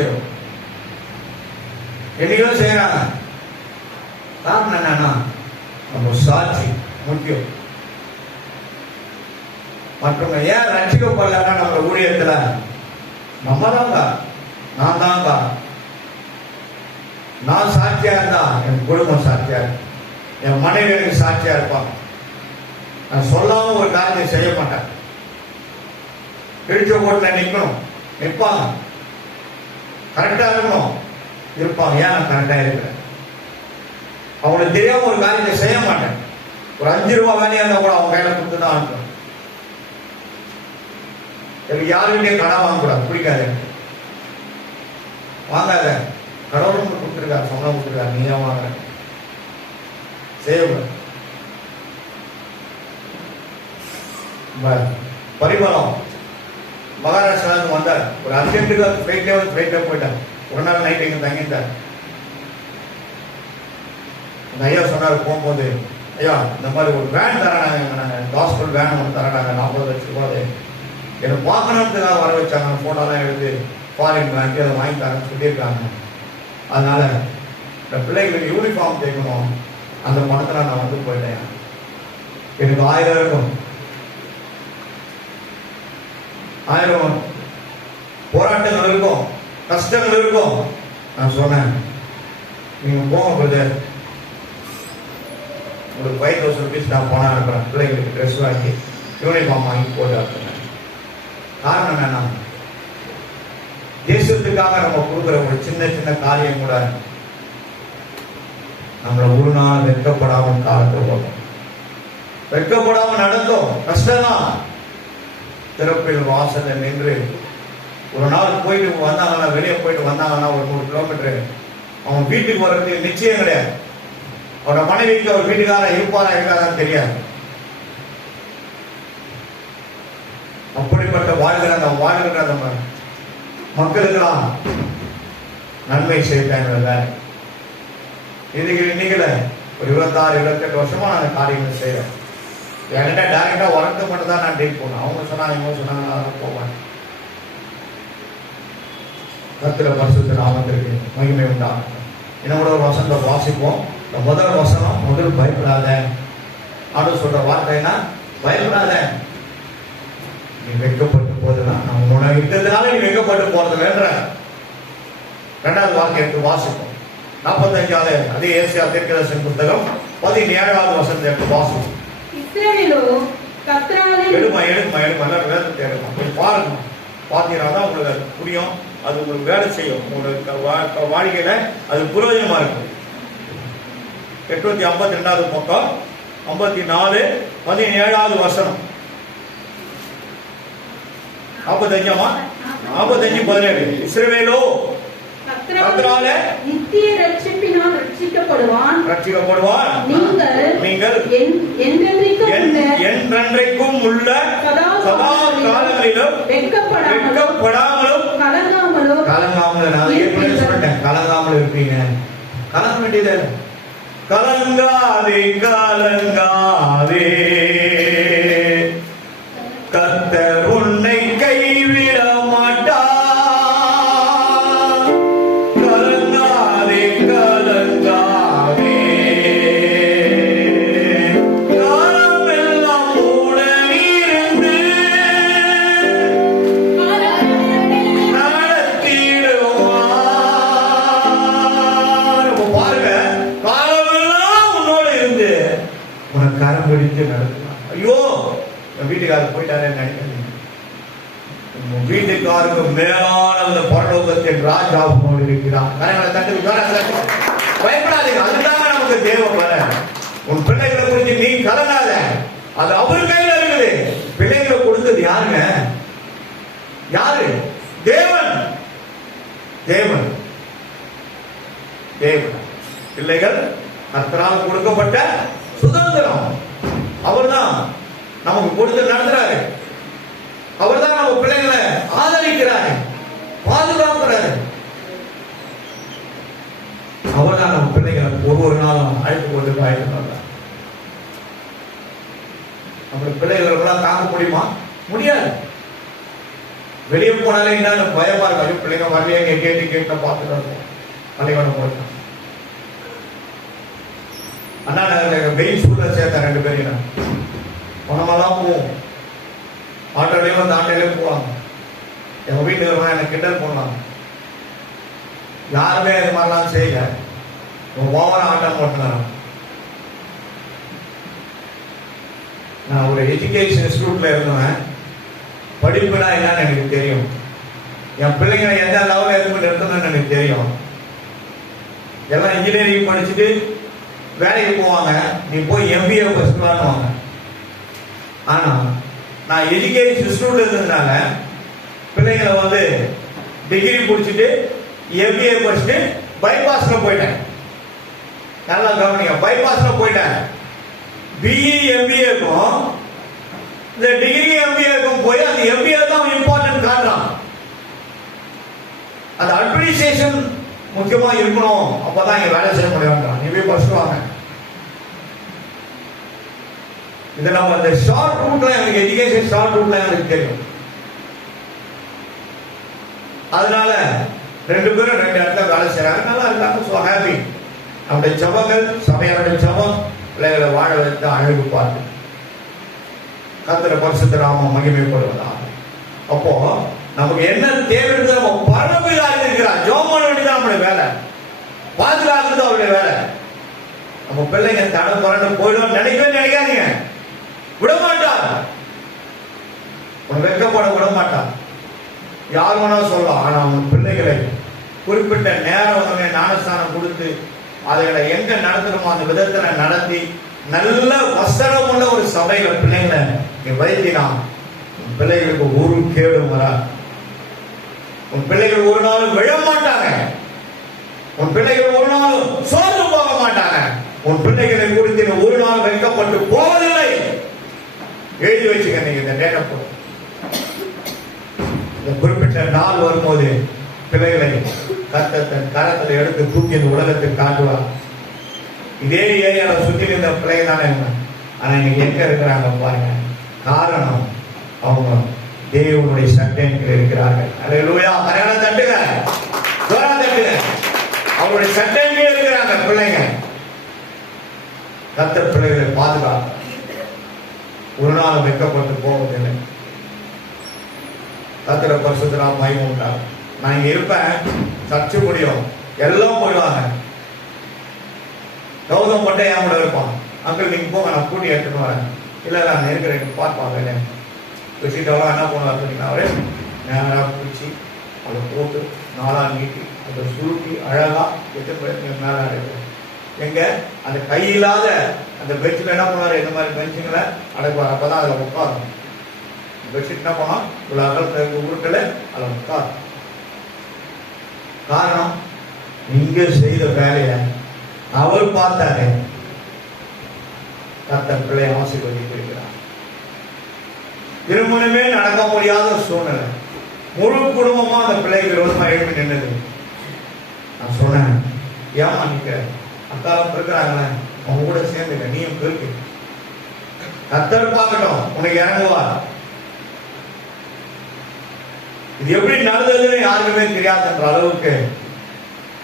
செய்யறோம், என்னைக்கும் செய்யறாங்க. காரணம் என்னன்னா நம்ம சாட்சி முக்கியம். மற்றவங்க ஏன் ரட்சிக்கப்படலன்னா நம்ம ஊழியத்துல நம்ம தாங்க, நான் தாங்க. நான் சாட்சியா இருந்தா என் குடும்பம் சாட்சியா இருக்கும், என் மனைவி எனக்கு சாட்சியா இருப்பாங்க. நான் சொல்லாம ஒரு காரியத்தை செய்ய மாட்டேன். கிழிச்ச கோட்டில் நிற்கணும், நிற்பாங்க. கரெக்டா இருக்கணும், இருப்பாங்க. ஏன் நான் கரெக்டா இருக்கிறேன்? அவங்களுக்கு தெரியாம ஒரு காரியத்தை செய்ய மாட்டேன். ஒரு 5 ரூபா வேலையா இருந்தா கூட அவங்க கையில கொடுத்து தான் அனுப்புறேன். எனக்கு யாருக்கிட்டே கடன் வாங்கக்கூடாது, பிடிக்காது. வாங்காத, கடவுள் கொடுத்துருக்காரு, சொன்ன கொடுத்துருக்காரு, நீ தான் வாங்குற, செய்யக்கூடாது. பரிமளம் மகாராஷ்டிராவுக்கு வந்தார். ஒரு அர்ஜென்ட்டுக்கு ஃபிளைட்ல போயிட்டார். ஒரு நாள் நைட் எங்க தங்கிட்டார். அந்த ஐயா சொன்னார் போகும்போது, ஐயா இந்த மாதிரி ஒரு வேன் தரானாங்க, காஸ்பல் வேன் ஒன்று தரானாங்க, 40 லட்சம் ரூபாய். என்னை பார்க்கணுன்றதுக்காக வர வச்சாங்க. ஃபோட்டோலாம் எடுத்து ஃபாரின் பேங்க் அதை வாங்கி தரேன்னு சொல்லியிருக்காங்க. அதனால இந்த பிள்ளைங்களுக்கு யூனிஃபார்ம் தேய்க்கணும், அந்த பணத்தில் நான் வந்து போயிட்டேன். எனக்கு 1000 இருக்கும், 1000 போராட்டங்கள் இருக்கும், கஷ்டங்கள் இருக்கும். நான் சொன்னேன், நீங்க போங்க பிரதர், ஒரு 5000 rupees நான் போனா அனுப்புறேன், பிள்ளைங்களுக்கு ட்ரெஸ் வாங்கி யூனிஃபார்ம் வாங்கி போட்டு அனுப்புறேன். காரணம் என்னன்னா, தேசத்துக்காக நம்ம கொடுக்குற ஒரு சின்ன சின்ன காரியம் கூட நம்மளை ஒரு நாள் வெட்கப்படாமல் காலத்தை போட்டோம். வெட்கப்படாமல் நடந்தோம், கஷ்டம்தான். திறப்பில் வாசல்ல நின்று ஒரு நாள் போயிட்டு வந்தாங்கன்னா, வெளியே போயிட்டு வந்தாங்கன்னா ஒரு 100 கிலோமீட்டர் அவன் வீட்டுக்கு வர்றதுக்கு நிச்சயம் கிடையாது. அவரோட மனைவிக்கு அவர் வீட்டுக்காரன் இருப்பாரா இருக்காதான்னு தெரியாது. அப்படிப்பட்ட வாழ்கிற நம்ம மக்களுக்கெல்லாம் நன்மை செய்தாங்க. இன்னைக்கு ஒரு 26-28 வருஷமா நான் அந்த காரியங்கள் செய்யறேன். என்கிட்ட டைரக்டா உரத்து மட்டும் தான் நான் டீல் போனேன். அவங்க சொன்னாங்க, இவங்க சொன்னாங்க, நான் போவேன். கர்த்தருடைய பரிசுத்த நாமத்திற்கு மகிமை உண்டாகும். என்னோட ஒரு வசனத்தை வாசிப்போம். முதல் வசனம், முதல் பயப்படாத. ஆண்டு சொல்ற வார்த்தைனா பயப்படாத, நீ வெட்கப்பட்டு போதுதான், நம்ம உனக்கு இருந்ததுனால நீ வெட்கப்பட்டு போறதுன்ற 2வது வாக்கியத்தை வாசிப்போம். 45வது அதே ஏசியா தீர்க்கதரிசன புத்தகம் 17வது வசனத்தை எடுத்து வாசிப்போம். பாருங்க, பார்த்தீங்கன்னா உங்களுக்கு புரியும், அது உங்களுக்கு வேலை செய்யும், உங்களுக்கு வாழ்க்கையில அது புரோஜனமா இருக்கும். 852வது பக்கம் 54 17வது வசனம். 45-17 இஸ்ரவேலோ கர்த்தராலே நித்திய ரட்சிப்பினால் ரட்சிக்கப்படுவான். நீங்கள் என்றென்றைக்கும் உள்ள சதா காலங்களிலும் வெட்கப்படாமலும் கலங்காமலும். நான் ஏற்கனவே சொல்லிட்டேன், கலங்காமல் இருப்பீங்க. கலங்க வேண்டியது, கலங்காதே கலங்காதே, கர்த்தர் உன்னை கைவிட மாட்டார். கலங்காதே கலங்காதே, காலமெல்லாம் உடனிருந்து நடத்திடுவார். பாருங்க, காலமெல்லாம் உன்னோடு இருந்து உனக்கு கரம் பிடித்து நடத்துவார். ஐயோ வீட்டுக்காரர் போயிட்டாரே நினைக்கிறேன். வீட்டுக்காருக்கு மேலான பரலோகத்தின் ராஜாவோடு இருக்கிறார். பயப்படாதீங்க, அதுதான் நமக்கு தேவைப்பட. உன் பிள்ளைகளை குறித்து நீ கலங்காத, அது அவர் கையில இருக்குது. பிள்ளைகளை கொடுத்தது யாருங்க? யாரு? தேவன். தேவன் தேவன். பிள்ளைகள் கர்த்தரால் கொடுக்கப்பட்ட சுதந்திரம். அவர்தான் நமக்கு கொடுத்து நடத்துறாரு. அவர் தான் நம்ம பிள்ளைகளை ஆதரிக்கிறாரு, பாதுகாக்கிறாரு. அவர் தான் நம்ம பிள்ளைகளை ஒவ்வொரு நாளும் அழைத்து கொண்டு பாய்க்கிறார். நம்ம பிள்ளைகளெல்லாம் தாங்க முடியுமா? முடியாது. வெளியே போனாலே என்ன பயமா இருக்கும், பிள்ளைங்க வரலையே கேட்டு பார்த்துட்டு இருக்கோம். பள்ளிக்கூடம் போயிட்டோம். அண்ணா நகர் மெயின் ஸ்கூல்ல சேர்த்தேன் 2 பேரையும். பணமெல்லாம் போவோம், ஆட்டோலையும் அந்த ஆட்டோலையும் போவாங்க. எங்க வீட்டுக்கு எனக்கு கிண்டல் பண்ணலாம், யாருமே இது மாதிரிலாம் செய்யல, ஓவரா ஆட்டம் போட்டுனாங்க. நான் ஒரு எஜுகேஷன் இன்ஸ்டியூட்ல இருந்தேன். படிப்புனா என்னன்னு எனக்கு தெரியும். என் பிள்ளைங்களை எந்த லெவலில் இருந்து நிறுத்தணும்னு எனக்கு தெரியும். எல்லாம் இன்ஜினியரிங் படிச்சுட்டு வேலைக்கு போவாங்க, நீ போய் MBA படிச்சுக்கலான்னு. ஆனா நான் எஜுகேஷன் இன்ஸ்டியூட்ல இருந்ததுனால பிள்ளைங்களை டிகிரி முடிச்சுட்டு MBA படிச்சுட்டு பைபாஸ்ல போயிட்டேன். நல்லா கவனிங்க, பைபாஸ்ல போயிட்டேன். BE MBAக்கும் இந்த டிகிரி MBAக்கும் போய் அந்த MBA தான் இம்பார்ட்டன்ட் காட்டுறான். அந்த அட்மினிஸ்ட்ரேஷன் முக்கியமா இருக்கணும், அப்பதான் இங்க வேலை செய்ய முடியும். நீ போய் படிச்சுவாங்க. இது நம்ம இந்த ஷார்ட் ரூட்ல எனக்கு எஜுகேஷன் ஷார்ட் ரூட்ல எனக்கு தெரியும். அதனால 2 பேரும் 2 இடத்துல வேலை செய்யறாங்க, நல்லா இருக்காங்க. So happy. நம்முடைய ஜபங்கள், சபையோட ஜபம் பிள்ளைகளை வாழ வைத்து அழகு பார்த்து கர்த்தருடைய பரிசுத்த நாமம் மகிமைப்படுவதாக. அப்போ நமக்கு என்ன தேவை, நம்ம பரமபிதா இருக்கிறார், ஜெபம் பண்ண வேண்டியது நம்மளுடைய வேலை, பாதுகாக்கிறது அவருடைய வேலை. நம்ம பிள்ளைங்க தடை புரண்டு போயிடும் நினைக்காதீங்க. விடமாட்டார், வெட்கப்பட விடமாட்டார். யார் வேணா சொல்லலாம். ஆனா அவங்க பிள்ளைகளை குறிப்பிட்ட நேரம் ஞானஸ்தானம் கொடுத்து அதுகளை எங்க நடத்தணுமோ அந்த விதத்துல நடத்தி நல்ல வசனம் உள்ள ஒரு சபையில பிள்ளைங்களை நீ வைத்தினா உன் பிள்ளைகளுக்கு ஒரு கேடும் வராது. உன் பிள்ளைகள் ஒரு நாளும் விழ மாட்டாங்க. உன் பிள்ளைகள் ஒரு நாளும் சோர்ந்து போக மாட்டாங்க. உன் பிள்ளைகளை குறித்து ஒரு நாள் வைக்கப்பட்டு போவதில்லை. எழுதி வச்சுக்க நீங்க இந்த டேட்டா. இந்த குறிப்பிட்ட நாள் வரும்போது பிள்ளைகளை கர்த்தர் கரத்தில் எடுத்து தூக்கி இந்த உலகத்துக்கு காட்டுவார். இதே ஏரியால சுத்தி இருந்த பிள்ளைங்க தானே, ஆனா இன்னைக்கு எங்க இருக்கிறாங்க பாருங்க. காரணம் அவங்க தேவனுடைய சட்டங்கள் இருக்கிறார்கள். அல்லேலூயா, மரியாதை தட்டுங்க, ஜோரா தட்டுங்க. அவருடைய சட்டங்கள் இருக்கிறாங்க பிள்ளைங்க. கர்த்தர் பிள்ளைகளை பாதுகாக்க ஒரு நாள் வைக்கப்பட்டு போவதில்லை. கர்த்தர் பரிசுத்த நாமம் மகிமை உண்டாகும். நான் இங்க இருப்பேன், சர்ச்சு முடியும், எல்லாம் போயிடுவாங்க. கௌதம் மட்டும் என் கூட இருப்பான். அங்கிள் நீங்க போங்க, நான் கூட்டி எடுத்துன்னு வரேன். இல்ல நான் இருக்கிறேன் பார்ப்பாங்க. வச்சுட்டவெல்லாம் என்ன பண்ணுவார் சொன்னீங்கன்னா, அவரே நேராக பிடிச்சி அதை போட்டு 4ஆ நீட்டி அதை சுருட்டி அழகா எட்டு மேல அடைப்பார். எங்க அந்த கையில்லாத அந்த பெட்ஷீட் என்ன பண்ணுவார், இந்த மாதிரி பெஞ்சுங்களை அடைப்பார். அப்பதான் அதில் உட்காரும். பெட்ஷீட் என்ன பண்ணோம், இவ்வளோ அகலத்தை உருட்டல அதில் உட்காரும். காரணம், இங்க செய்த வேலையை அவர் பார்த்தாரு. கர்த்தர் பிள்ளையை ஆசீர்வதித்திருக்கிறார். திருமணமே நடக்க முடியாத சூழ்நிலை, முழு குடும்பமா அந்த பிள்ளைக்கு விரோதமா எழுப்பி நின்றது. நான் சொன்னேன், ஏமா நிக்க, அக்காவும் இருக்கிறாங்களே அவங்க கூட சேர்ந்துக்க, நீயும் இருக்கு. கர்த்தர் பார்க்கட்டும், உனக்கு இறங்குவார். இது எப்படி நடந்ததுன்னு யாருக்குமே தெரியாதுன்ற அளவுக்கு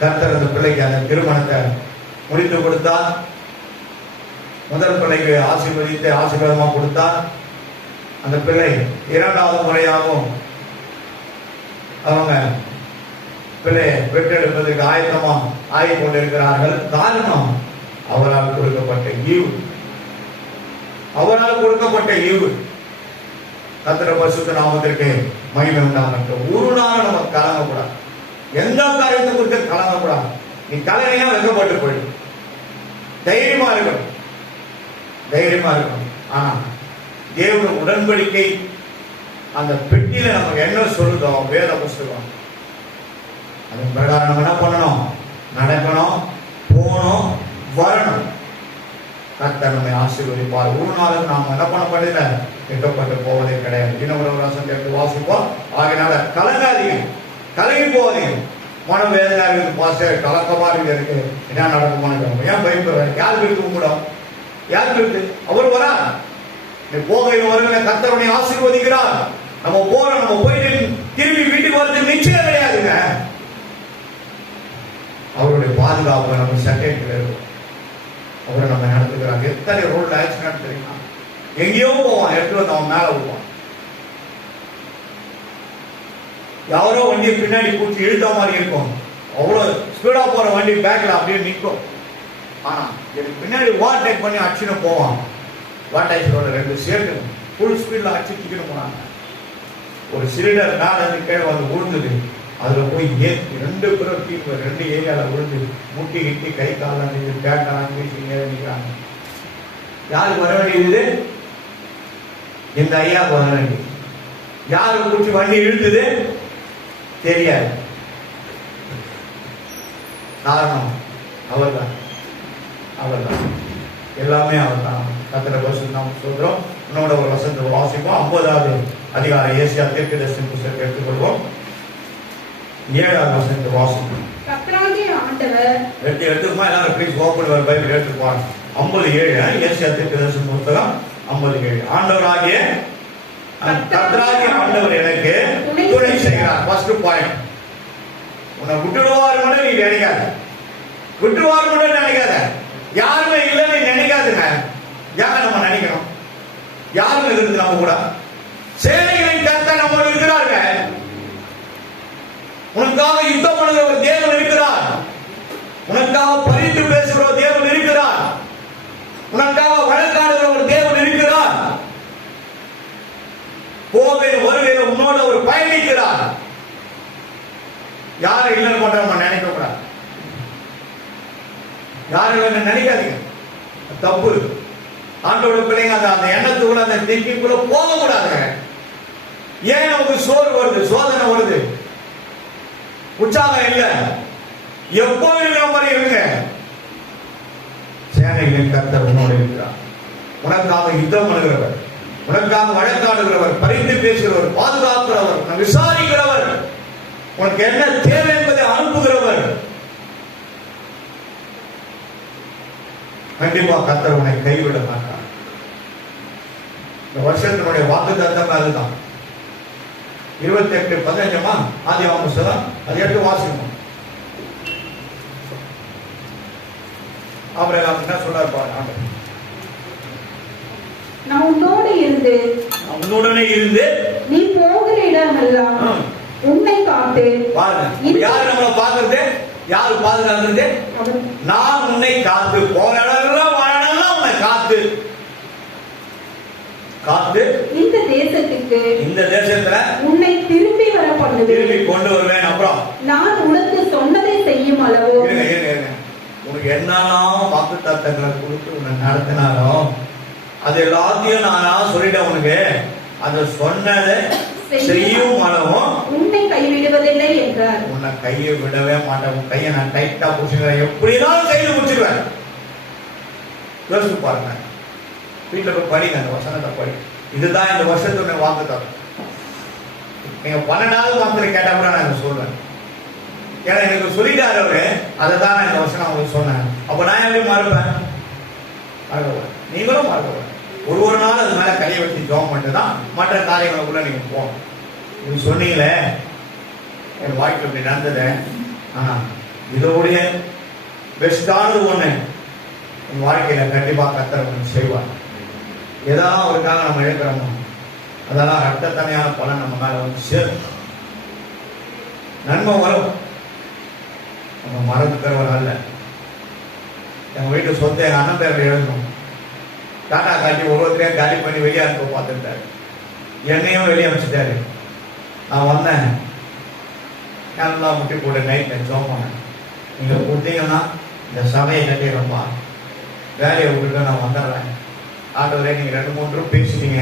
கர்த்தர் அந்த பிள்ளைக்கு அந்த திருமணத்தை முடித்து கொடுத்தார். முதல் பிள்ளைக்கு ஆசீர்வதித்து ஆசீர்வாதமா கொடுத்தார். அந்த பிள்ளை 2வது முறையாகவும் அவங்க பிள்ளையை பெற்றெடுப்பதற்கு ஆயத்தமா ஆகிக் கொண்டிருக்கிறார்கள். காரணம், அவரால் கொடுக்கப்பட்ட ஈவு. அவரால் கொடுக்கப்பட்ட ஈவு. கர்த்தருடைய பரிசுத்த நாமத்திற்கு மகிமை உண்டாகட்டும். ஒரு நாள் நம்ம கலங்கக்கூடாது, எந்த காரியத்தை குறித்து கலங்கக்கூடாது. நீ கலங்கினா வெக்கப்பட்டு போயிடும். தைரியமா இருக்கணும், தைரியமா இருக்கணும். ஆனா தேவனுடைய உடன்படிக்கை அந்த பெட்டியில நம்ம என்ன சொல்லுதோ வேத புஸ்தகம், அதன் பிரகாரம் நம்ம என்ன பண்ணணும், நடக்கணும், போகணும், வரணும். கர்த்தர் நம்மை ஆசீர்வதிப்பார். ஒரு நாளும் நாம் என்ன பண்ண பண்ணல வெட்கப்பட்டு போவதே கிடையாது. இன்னும் ஒரு வருஷம் எடுத்து வாசிப்போம். ஆகையினால கலங்காதீங்க, கலங்கி போவதீங்க. மனவேதனா இருக்குது, பாச கலக்கமா இருக்கு, என்ன நடக்குமான்னு ஏன் பயப்படுறாரு? யாருக்கு இருக்கு கூடம், யாருக்கு இருக்கு? அவர் வரா, போகையில் வருகிற கர்த்தருடைய ஆசீர்வதிக்கிறார். நம்ம போறோம், நம்ம போயிட்டு திரும்பி வீட்டுக்கு வரது நிச்சயம் கிடையாதுங்க. அவருடைய பாதுகாப்பு நம்ம செகண்ட்ல இருக்கும். அவரை நம்ம நடத்துக்கிறாங்க. எத்தனை ரோட்ல ஆக்சிடென்ட் தெரியுமா? எங்கேயோ போவான், எடுத்து வந்து அவன் மேல விடுவான். யாரோ வண்டியை பின்னாடி பூச்சி இழுத்த மாதிரி இருக்கும். அவ்வளவு ஸ்பீடா போற வண்டி பேக்ல அப்படியே நிற்கும். ஆனா எனக்கு பின்னாடி ஓவர்டேக் பண்ணி அடிச்சுன்னு போவான். வாட்டாய்ச்சலோட 2 சேர்த்து ஃபுல் ஸ்பீட்ல அடிச்சு தூக்கிட்டு போனாங்க. ஒரு சிலிண்டர் மேல இருந்து கீழே வந்து விழுந்தது. அதுல போய் ஏற்றி 2 பேரும் தீர்வு 2 ஏரியால விழுந்து முட்டி கிட்டி கை காலம் பேட்டெல்லாம் பேசி நிற்கிறாங்க. யாருக்கு வர வேண்டியது? இந்த ஐயாவுக்கு வர வேண்டியது. யாரு பூச்சி வண்டி இழுத்தது தெரியாது. காரணம் அவர்தான், அவர்தான், எல்லாமே அவர்தான். கர்த்தருடைய பரிசுத்த நாமத்துக்கு ஸ்தோத்திரம். உன்னோட ஒரு வசனத்தை வாசிப்போம். 50வது அதிகாரம் ஏசாயா தீர்க்கதரிசன புத்தகத்தை எடுத்துக்கொள்வோம். 7வது வசனத்தை வாசிப்போம். கர்த்தராகிய ஆண்டவர் எடுத்துக்குமா எல்லாரும் ப்ளீஸ் ஓபன் யுவர் பைபிள் எடுத்துக்குவாங்க. 57 ஏசாயா தீர்க்கதரிசன புத்தகம் 57. ஆண்டவராகிய கர்த்தராகிய ஆண்டவர் எனக்கு துணை செய்கிறார். First point. உன்னை விட்டுடுவார் கூட நீ நினைக்காத. விட்டுடுவார் கூட நினைக்காத. யாருமே இல்லைன்னு நினைக்காதுங்க. யாரை நம்ம நினைக்கணும்? யாருமே இருக்கு நம்ம கூட? சேனைகளின் கர்த்தர் நம்மோடு இருக்கிறாருங்க. உனக்காக யுத்தம் பண்ணுகிற ஒரு தேவன் இருக்கிறார். உனக்காக பரிந்து பேசுகிற ஒரு தேவன் இருக்கிறார். உனக்காக வழக்காடுகிற ஒரு தேவன் இருக்கிறார். போவேன் வருவேன் உன்னோட ஒரு பயணிக்கிறார். யாரை இல்லைன்னு கொண்டு நம்ம நினைக்க கூடாது. யாரும் இல்லைன்னு நினைக்காதீங்க, தப்பு. ஆண்டோட பிள்ளைங்க அந்த எண்ணத்துக்குள்ள அந்த திங்கிங்குள்ள போக கூடாதுங்க. ஏன் நமக்கு சோறு வருது, சோதனை வருது, உற்சாகம் இல்லை, எப்போ இருக்கிற மாதிரி இருங்க. சேனைகளின் கர்த்தர் உன்னோடு இருக்கிறார். உனக்காக யுத்தம் பண்ணுகிறவர், உனக்காக வழக்காடுகிறவர், பரிந்து பேசுகிறவர், பாதுகாக்கிறவர், விசாரிக்கிறவர், உனக்கு என்ன தேவை என்பதை அனுப்புகிறவர். கண்டிப்பா கர்த்தர் உன்னை கைவிட மாட்டார். இந்த வருஷத்தினுடைய வாக்குத்தத்தம் அதுதான். 28:15 ஆதியாகம புத்தகம் அது எடுத்து வாசிக்கணும். ஆபிரகாம் என்ன சொல்றாரு பாருங்க. நான் உன்னோடு இருந்து, உன்னுடனே இருந்து நீ போகிற இடமெல்லாம் உன்னை காத்து. பாருங்க, யார் நம்மளை பாக்குறது? யாரு பாதுகாக்கிறது? நான் உன்னை காத்து, போன இடம்லாம் வாழலாம் உன்னை காத்து காத்து இந்த தேசத்துக்கு, இந்த தேசத்துல உன்னை திரும்பி வர பண்ணுவேன், திரும்பி கொண்டு வருவேன். அப்புறம் நான் உனக்கு சொன்னதை செய்யும் அளவு. உனக்கு என்னெல்லாம் வாக்கு தத்தங்களை கொடுத்து உன்னை நடத்தினாலும் அது எல்லாத்தையும் நானா சொல்லிட்டேன். உனக்கு அந்த சொன்னதை செய்யும் அளவும் உன்னை கைவிடுவதில்லை என்றார். உன்னை கையை விடவே மாட்டேன். உன் கையை நான் டைட்டா பிடிச்சிக்கிறேன். எப்படினாலும் கையில் பிடிச்சிருவேன். யோசிச்சு பாருங்க. வீட்டுல போய் படிங்க, அந்த வசனத்தை படி. இதுதான் இந்த வருஷத்துடைய வாக்குத்தத்தம். நீங்க 12வது வாக்குல கேட்டா கூட நான் இதை சொல்றேன். ஏன்னா எனக்கு சொல்லிட்டாரு அவரு, அதை தான் நான் இந்த வருஷம் உங்களுக்கு சொன்னேன். அப்ப நான் எப்படி மறுப்பேன்? மறக்கக்கூடாது. நீங்களும் மறக்கக்கூடாது. ஒரு நாள் அது மேல கையை வச்சு ஜோம் பண்ணிட்டு தான் மற்ற காரியங்களுக்குள்ள நீங்க போகணும். நீங்க சொன்னீங்களே என் வாழ்க்கை இப்படி நடந்தது, ஆனா இதோடைய பெஸ்டானது ஒண்ணு என் வாழ்க்கையில கண்டிப்பா கர்த்தர் ஒன்று செய்வார். ஏதாவது அவருக்காக நம்ம இழக்கிறோமோ அதெல்லாம் ரத்தத்தனையான பலன் நம்ம மேல வந்து சேரும். நன்மை வரும். நம்ம மறந்துக்கிறவர் அல்ல. எங்க வீட்டு சொத்தை எங்க அண்ணன் பேர்ல எழுதணும். டாடா காட்டி ஒவ்வொருத்தரையும் காலி பண்ணி வெளியே அனுப்ப பார்த்துட்டாரு. என்னையும் வெளியே அனுப்பிச்சிட்டாரு. நான் வந்தேன், நல்லா முட்டி போட்டு நைட் ஜோம் பண்ணேன். நீங்க கொடுத்தீங்கன்னா இந்த சபையை கட்டிடுறோம்ப்பா, வேலையை விட்டுட்டு நான் வந்துடுறேன். ஆண்டவரே நீங்க 2-3 ரூபா பேசிட்டீங்க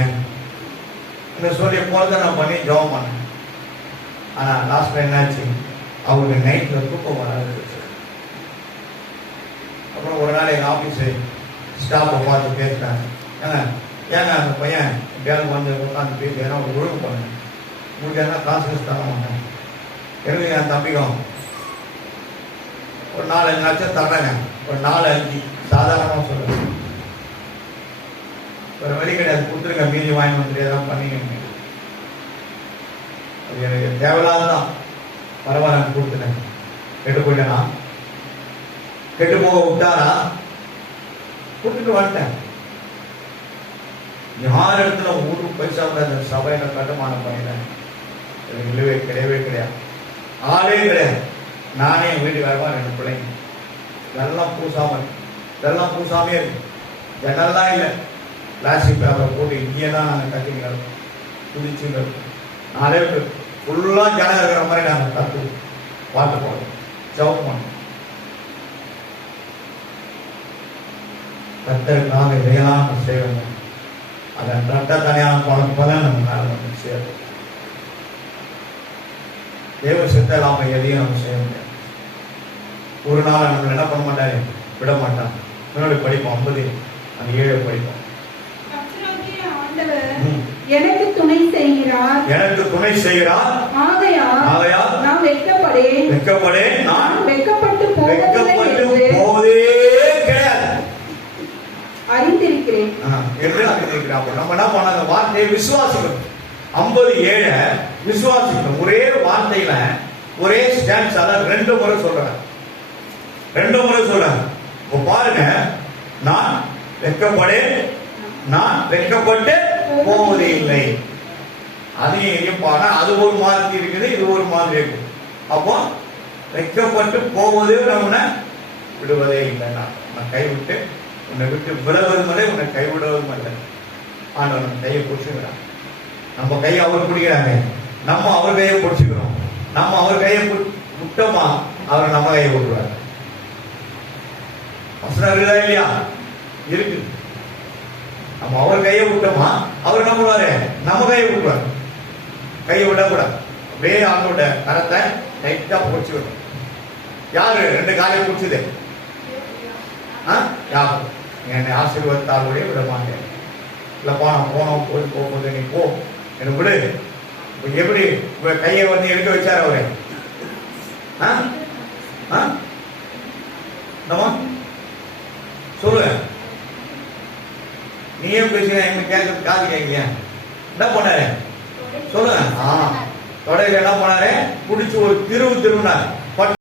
இந்த சொல்லிய போலதான் நான் பண்ணி ஜோம் பண்ணேன். ஆனா லாஸ்ட்ல என்னாச்சு, அவருக்கு நைட்ல தூக்கம் வராது. அப்புறம் ஒரு நாள் எங்க ஆபீஸ் ஸ்டாஃபை பார்த்து பேசுறாங்க. ஏங்க அந்த பையன் எப்படியாவது வந்து உட்காந்து பேசி ஏன்னா ஒரு ஒழுங்கு பண்ணேன், உங்களுக்கு என்ன காசு தர மாட்டேன். எனக்கு என் தம்பிக்கும் ஒரு 4-5 லட்சம் தர்றேங்க. ஒரு 4-5 சாதாரணமாக சொல்லுங்க. ஒரு வழி கிடையாது, கொடுத்துருங்க, மீதி வாங்கி வந்துட்டு ஏதாவது பண்ணிக்கணும். அது எனக்கு தேவையில்லாதான் பரவாயில்ல கொடுத்துனேன். கெட்டு போயிட்டேனா? கெட்டு போக விட்டாரா? கூட்டிட்டு வந்துட்டேன். யார் இடத்துல ஒரு பைசா கூட அந்த சபையில கட்டுமானம் பண்ணினேன் இல்லவே கிடையவே கிடையாது. ஆளே கிடையாது. நானே என் வீட்டுக்காரமா 2 பிள்ளைங்க இதெல்லாம் பூசாமே இருக்கு. ஜன்னல்லாம் இல்லை. பிளாஸ்டிக் பேப்பரை போட்டு இங்கே தான் நாங்கள் கட்டிங்க குதிச்சுங்க 4 பேர் ஃபுல்லா ஜனம் இருக்கிற மாதிரி நாங்கள் கத்து பாட்டு போடுறோம். ஜவுக்கு பண்ணோம். கத்தருக்காக இதையெல்லாம் நம்ம செய்யணும். அதன் ரத்த தனியான பலன் நம்ம மேல வந்து சேரும். தேவ சித்த இல்லாம எதையும் நம்ம செய்ய முடியாது. ஒரு நாள் நம்ம என்ன பண்ண மாட்டாரு, விட மாட்டான். முன்னாடி படிப்போம் 50 அந்த 7 படிப்போம். கர்த்தராகிய ஆண்டவர் எனக்கு துணை செய்கிறார். ஆகையால் நான் வெட்கப்படேன். நான் வெட்கப்பட்டு போவதே கிடையாது அறிந்திருக்கிறேன் என்று அறிந்திருக்கிறார். நம்ம என்ன பண்ண அந்த வார்த்தையை விசுவாசிக்கணும். 57 விசுவாசிக்கணும். ஒரே வார்த்தையில ஒரே ஸ்டான்ஸ் அதான் 2 முறை சொல்றேன். இப்போ பாருங்க, நான் வெட்கப்பட்டு போவதே இல்லை. அதையும் பாருங்க, அது ஒரு மாதிரி இருக்குது, இது ஒரு மாதிரி இருக்கு. அப்போ வெட்கப்பட்டு போவதே நம்ம விடுவதே இல்லை. நான் கைவிட்டு உன்னை விட்டு விலகுவதும் இல்லை, உன்னை கைவிடுவதும் இல்லை. ஆண்டவர் நம்ம கையை பிடிச்சுக்கிறான். நம்ம கையை அவர் பிடிக்கிறாங்க, நம்ம அவர் கையை பிடிச்சுக்கிறோம். நம்ம அவர் கையை விட்டோமா அவர் நம்ம கையை விட்டுருவார். வசனம் இருக்குதா இல்லையா? இருக்கு. நம்ம அவர் கையை விட்டோமா அவர் என்ன பண்ணுவாரு, நம்ம கையை விட்டுருவார். கையை விடக்கூடாது. அப்படியே அவனோட கரத்தை டைட்டா பிடிச்சுக்கணும். யாரு 2 காலையை பிடிச்சது? யாரு? என்னை ஆசீர்வதித்தாலே விட மாட்டேன். இல்லப்பா நான் போகும்போது நீ போ எனக்கு விடு. எப்படி கையை வந்து எடுக்க வச்சாரு அவரு? சொல்லு. நீயே பேசுற என்ன கேட்க காது கேட்கலையா? என்ன பண்ணாரு சொல்லுங்க. தொடையில என்ன பண்ணாரு? குடிச்சு ஒரு திருவுனாரு.